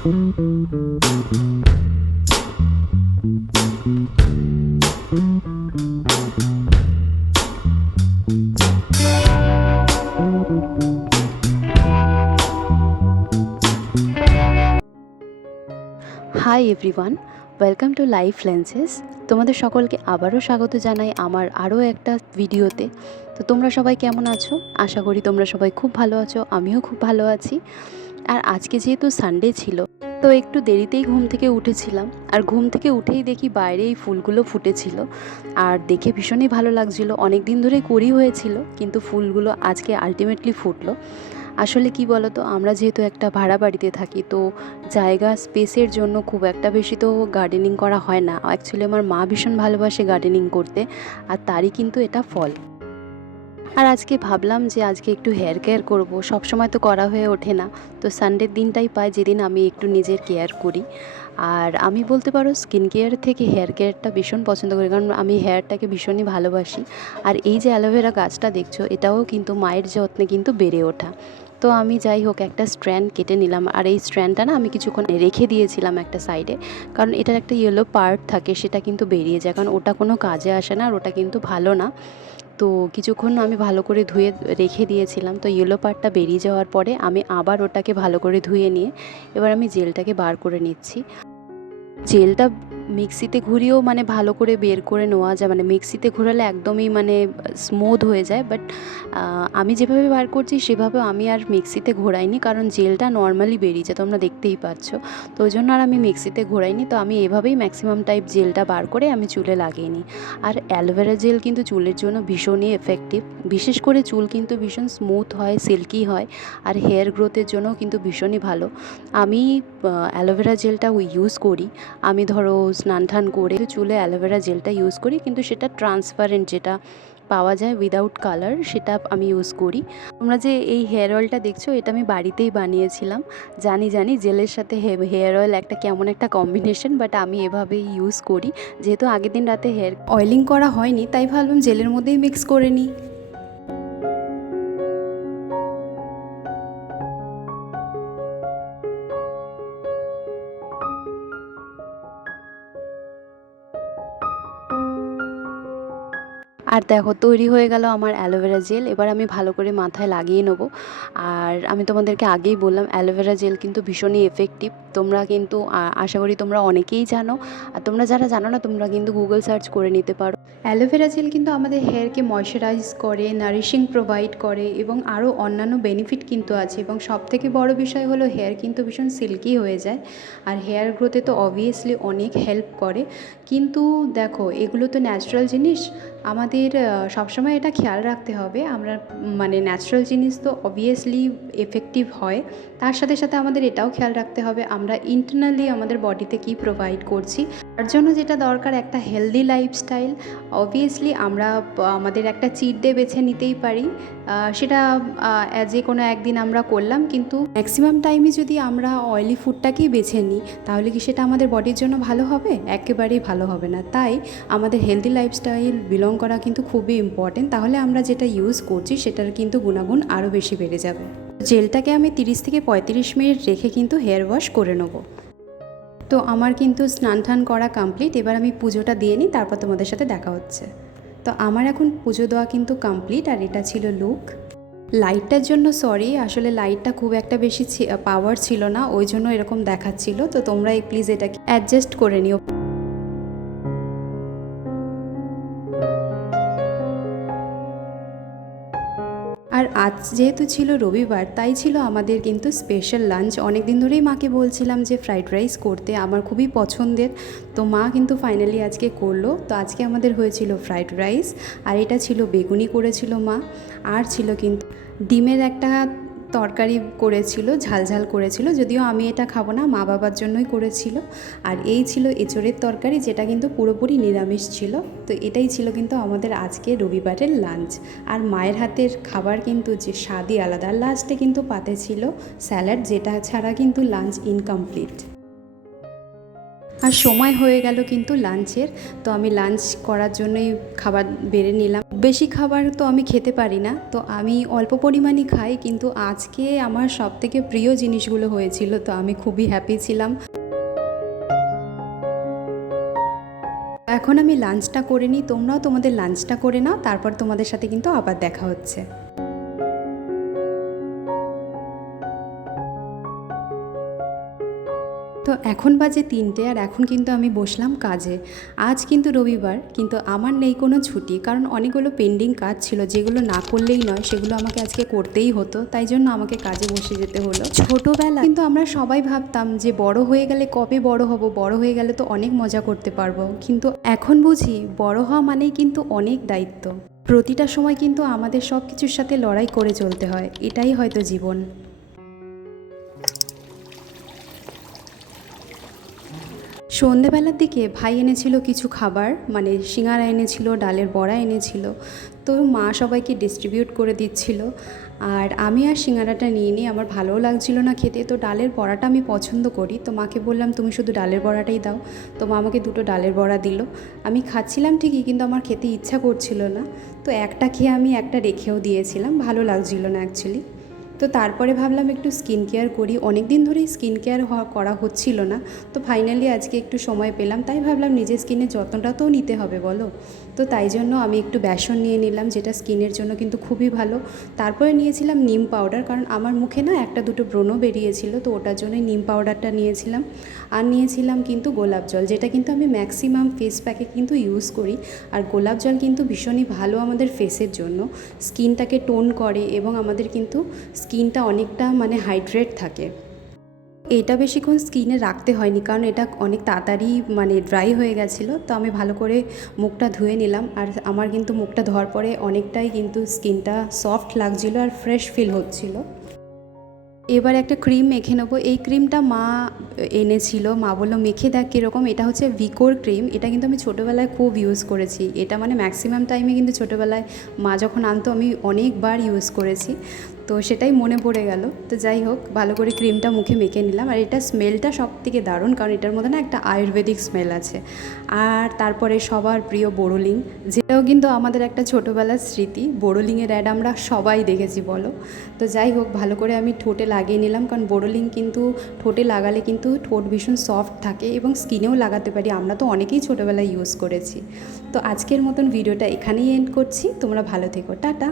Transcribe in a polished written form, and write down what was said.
Hi everyone, welcome to life lenses. তোমাদের সকলকে আবারও স্বাগত জানাই আমার আরও একটা ভিডিওতে। তো তোমরা সবাই কেমন আছো? আশা করি তোমরা সবাই খুব ভালো আছো, আমিও খুব ভালো আছি। আর আজকে যেহেতু সানডে ছিল, তো একটু দেরিতেই ঘুম থেকে উঠেছিলাম। আর ঘুম থেকে উঠেই দেখি বাইরে এই ফুলগুলো ফুটেছিল, আর দেখে ভীষণই ভালো লাগছিল। অনেক দিন ধরে করি হয়েছিল, কিন্তু ফুলগুলো আজকে আলটিমেটলি ফুটলো। আসলে কি বলো তো, আমরা যেহেতু একটা ভাড়া বাড়িতে থাকি, তো জায়গা স্পেসের জন্য খুব একটা বেশি তো গার্ডেনিং করা হয় না। অ্যাকচুয়ালি আমার মা ভীষণ ভালোবাসে গার্ডেনিং করতে, আর তারই কিন্তু এটা ফল। আর আজকে ভাবলাম যে আজকে একটু হেয়ার কেয়ার করবো, সবসময় তো করা হয়ে ওঠে না। তো সানডের দিনটাই পাই যেদিন আমি একটু নিজের কেয়ার করি। আর আমি বলতে পারো স্কিন কেয়ার থেকে হেয়ার কেয়ারটা ভীষণ পছন্দ করি, কারণ আমি হেয়ারটাকে ভীষণই ভালোবাসি। আর এই যে অ্যালোভেরা গাছটা দেখছো, এটাও কিন্তু মায়ের যত্নে কিন্তু বেড়ে ওঠা। তো আমি যাই হোক একটা স্ট্র্যান্ড কেটে নিলাম, আর এই স্ট্র্যান্ডটা না আমি কিছুক্ষণ রেখে দিয়েছিলাম একটা সাইডে, কারণ এটার একটা ইয়েলো পার্ট থাকে, সেটা কিন্তু বেরিয়ে যায়, কারণ ওটা কোনো কাজে আসে না, আর ওটা কিন্তু ভালো না। তো কিছুক্ষণ আমি ভালো করে ধুয়ে রেখে দিয়েছিলাম। তো ইয়েলো পার্টটা বেরিয়ে যাওয়ার পরে আমি আবার ওটাকে ভালো করে ধুয়ে নিয়ে এবার আমি জেলটাকে বার করে নিচ্ছি। জেলটা মিক্সিতে ঘুরিয়েও মানে ভালো করে বের করে নেওয়া যায়, মানে মিক্সিতে ঘোরালে একদমই মানে স্মুথ হয়ে যায়। বাট আমি যেভাবে বার করছি সেভাবে আমি আর মিক্সিতে ঘোরাইনি, কারণ জেলটা নর্মালি বেরিয়ে যায়, তোমরা দেখতেই পাচ্ছ। তো ওই জন্য আর আমি মিক্সিতে ঘোরাইনি। তো আমি এভাবেই ম্যাক্সিমাম টাইপ জেলটা বার করে আমি চুলে লাগিয়ে নিই। আর অ্যালোভেরা জেল কিন্তু চুলের জন্য ভীষণই এফেক্টিভ। বিশেষ করে চুল কিন্তু ভীষণ স্মুথ হয়, সিল্কি হয়, আর হেয়ার গ্রোথের জন্যও কিন্তু ভীষণই ভালো। আমি অ্যালোভেরা জেলটা ইউজ করি। আমি ধরো স্নান টান করে চুলে অ্যালোভেরা জেলটা ইউজ করি, কিন্তু সেটা ট্রান্সপারেন্ট যেটা পাওয়া যায় উইদাউট কালার, সেটা আমি ইউজ করি। তোমরা যে এই হেয়ার অয়েলটা দেখছো, এটা আমি বাড়িতেই বানিয়েছিলাম। জানি জেলের সাথে হেয়ার অয়েল একটা কেমন একটা কম্বিনেশন, বাট আমি এভাবেই ইউজ করি। যেহেতু আগের দিন রাতে হেয়ার অয়েলিং করা হয়নি, তাই ভাবলাম জেলের মধ্যেই মিক্স করে নিই। আর দেখো তৈরি হয়ে গেল আমার অ্যালোভেরা জেল। এবার আমি ভালো করে মাথায় লাগিয়ে নেবো। আর আমি তোমাদেরকে আগেই বললাম অ্যালোভেরা জেল কিন্তু ভীষণই এফেক্টিভ। তোমরা কিন্তু আশা করি তোমরা অনেকেই জানো, আর তোমরা যারা জানো না তোমরা কিন্তু গুগল সার্চ করে নিতে পারো। অ্যালোভেরা জেল কিন্তু আমাদের হেয়ারকে ময়শ্চারাইজ করে, নারিশিং প্রোভাইড করে, এবং আরও অন্যান্য বেনিফিট কিন্তু আছে। এবং সবথেকে বড় বিষয় হলো হেয়ার কিন্তু ভীষণ সিল্কি হয়ে যায়, আর হেয়ার গ্রোথে তো অবভিয়াসলি অনেক হেল্প করে। কিন্তু দেখো এগুলো তো ন্যাচারাল জিনিস, আমাদের সবসময় এটা খেয়াল রাখতে হবে। আমরা মানে ন্যাচারাল জিনিস তো অবভিয়াসলি এফেক্টিভ হয়, তার সাথে সাথে আমাদের এটাও খেয়াল রাখতে হবে আমরা ইন্টারনালি আমাদের বডিতে কী প্রোভাইড করছি। তার জন্য যেটা দরকার একটা হেলদি লাইফস্টাইল। অবভিয়াসলি আমরা আমাদের একটা চিট ডে বেছে নিতেই পারি, সেটা যে কোনো একদিন আমরা করলাম, কিন্তু ম্যাক্সিমাম টাইমে যদি আমরা অয়েলি ফুডটাকেই বেছে নিই, তাহলে কি সেটা আমাদের বডির জন্য ভালো হবে? একেবারেই ভালো হবে না। তাই আমাদের হেলদি লাইফস্টাইল বিলং করা কিন্তু খুবই ইম্পর্টেন্ট। তাহলে আমরা যেটা ইউজ করছি সেটার কিন্তু গুণাগুণ আরও বেশি বেড়ে যাবে। জেলটাকে আমি 30 থেকে 35 মিনিট রেখে কিন্তু হেয়ার ওয়াশ করে নেব। তো আমার কিন্তু স্নান টান করা কমপ্লিট। এবার আমি পুজোটা দিয়ে নিই, তারপর তোমাদের সাথে দেখা হচ্ছে। তো আমার এখন পুজো দেওয়া কিন্তু কমপ্লিট, আর এটা ছিল লুক। লাইটটার জন্য সরি, আসলে লাইটটা খুব একটা বেশি পাওয়ার ছিল না, ওই জন্য এরকম দেখাচ্ছিল। তো তোমরা প্লিজ এটাকে অ্যাডজাস্ট করে নিও। আর আজ যেহেতু ছিল রবিবার, তাই ছিল আমাদের কিন্তু স্পেশাল লাঞ্চ। অনেক দিন ধরেই মাকে বলছিলাম যে ফ্রাইড রাইস করতে, আমার খুবই পছন্দের। তো মা কিন্তু ফাইনালি আজকে করলো। তো আজকে আমাদের হয়েছিল ফ্রাইড রাইস, আর এটা ছিল বেগুনি করেছিল মা, আর ছিল কিন্তু ডিমের একটা তরকারি করেছিল, ঝালঝাল করেছিল। যদিও আমি এটা খাবো না, মা বাবার জন্যই করেছিল। আর এই ছিল এঁচোড়ের তরকারি, যেটা কিন্তু পুরোপুরি নিরামিষ ছিল। তো এটাই ছিল কিন্তু আমাদের আজকে রবিবারের লাঞ্চ। আর মায়ের হাতের খাবার কিন্তু যে স্বাদই আলাদা। লাস্টে কিন্তু পাতে ছিল স্যালাড, যেটা ছাড়া কিন্তু লাঞ্চ ইনকমপ্লিট। আর সময় হয়ে গেল কিন্তু লাঞ্চের। তো আমি লাঞ্চ করার জন্যই খাবার বেড়ে নিলাম। বেশি খাবার তো আমি খেতে পারি না, তো আমি অল্প পরিমাণই খাই, কিন্তু আজকে আমার সবথেকে প্রিয় জিনিসগুলো হয়েছিল, তো আমি খুবই হ্যাপি ছিলাম। এখন আমি লাঞ্চটা করে নিই, তোমরাও তোমাদের লাঞ্চটা করে নাও, তারপর তোমাদের সাথে কিন্তু আবার দেখা হচ্ছে। তো এখন বাজে 3টে, আর এখন কিন্তু আমি বসলাম কাজে। আজ কিন্তু রবিবার, কিন্তু আমার নেই কোনো ছুটি, কারণ অনেকগুলো পেন্ডিং কাজ ছিল যেগুলো না করলেই নয়, সেগুলো আমাকে আজকে করতেই হতো, তাই জন্য আমাকে কাজে বসে যেতে হলো। ছোটোবেলা কিন্তু আমরা সবাই ভাবতাম যে বড় হয়ে গেলে কবে বড় হব, বড় হয়ে গেলে তো অনেক মজা করতে পারবো, কিন্তু এখন বুঝি বড় হওয়া মানেই কিন্তু অনেক দায়িত্ব। প্রতিটা সময় কিন্তু আমাদের সব কিছুর সাথে লড়াই করে চলতে হয়, এটাই হয়তো জীবন। সন্ধেবেলার দিকে ভাই এনেছিল কিছু খাবার, মানে সিঙাড়া এনেছিল, ডালের বড়া এনেছিল, তো মা সবাইকে ডিস্ট্রিবিউট করে দিচ্ছিল। আর আমি আর সিঙাড়াটা নিয়ে নিই, আমার ভালোও লাগছিল না খেতে, তো ডালের বড়াটা আমি পছন্দ করি, তো মাকে বললাম তুমি শুধু ডালের বড়াটাই দাও। তো মা আমাকে 2টো ডালের বড়া দিল। আমি খাচ্ছিলাম ঠিকই, কিন্তু আমার খেতে ইচ্ছা করছিল না, তো একটা খেয়ে আমি একটা রেখেও দিয়েছিলাম, ভালো লাগছিল না অ্যাকচুয়ালি। তো তারপরে ভাবলাম একটু স্কিন কেয়ার করি, অনেক দিন ধরেই স্কিন কেয়ার করা হচ্ছিল না, তো ফাইনালি আজকে একটু সময় পেলাম, তাই ভাবলাম নিজের স্কিনের যত্নটা তো নিতে হবে বলো। তো তাই জন্য আমি একটু বেসন নিয়ে নিলাম, যেটা স্কিনের জন্য কিন্তু খুবই ভালো। তারপরে নিয়েছিলাম নিম পাউডার, কারণ আমার মুখে না 1-2টো ব্রণ বেরিয়েছিল, তো ওটার জন্যই নিম পাউডারটা নিয়েছিলাম। আর নিয়েছিলাম কিন্তু গোলাপ জল, যেটা কিন্তু আমি ম্যাক্সিমাম ফেস প্যাকে কিন্তু ইউজ করি। আর গোলাপ জল কিন্তু ভীষণই ভালো আমাদের ফেসের জন্য, স্কিনটাকে টোন করে এবং আমাদের কিন্তু স্কিনটা অনেকটা মানে হাইড্রেট থাকে। এটা বেশিক্ষণ স্কিনে রাখতে হয়নি, কারণ এটা অনেক তাড়াতাড়ি মানে ড্রাই হয়ে গেছিলো, তো আমি ভালো করে মুখটা ধুয়ে নিলাম। আর আমার কিন্তু মুখটা ধোয়ার পরে অনেকটাই কিন্তু স্কিনটা সফট লাগছিলো আর ফ্রেশ ফিল হচ্ছিলো। এবার একটা ক্রিম মেখে নেবো। এই ক্রিমটা মা এনেছিল, মা বললো মেখে দেখ কীরকম। এটা হচ্ছে ভিকোর ক্রিম, এটা কিন্তু আমি ছোটোবেলায় খুব ইউজ করেছি, এটা মানে ম্যাক্সিমাম টাইমে কিন্তু ছোটোবেলায় মা যখন আনতো আমি অনেকবার ইউজ করেছি, তো সেটাই মনে পড়ে গেল। তো যাই হোক, ভালো করে ক্রিমটা মুখে মেখে নিলাম। আর এটা স্মেলটা সব থেকে দারুণ, কারণ এটার মধ্যে না একটা আয়ুর্বেদিক স্মেল আছে। আর তারপরে সবার প্রিয় বোরোলিং, যেটাও কিন্তু আমাদের একটা ছোটোবেলার স্মৃতি। বোরোলিংয়ের অ্যাড আমরা সবাই দেখেছি বলো। তো যাই হোক, ভালো করে আমি ঠোঁটে লাগিয়ে নিলাম, কারণ বোরোলিং কিন্তু ঠোঁটে লাগালে কিন্তু ঠোঁট ভীষণ সফট থাকে, এবং স্কিনেও লাগাতে পারি, আমরা তো অনেকেই ছোটোবেলায় ইউজ করেছি। তো আজকের মতন ভিডিওটা এখানেই এন্ড করছি, তোমরা ভালো থেকো, টাটা।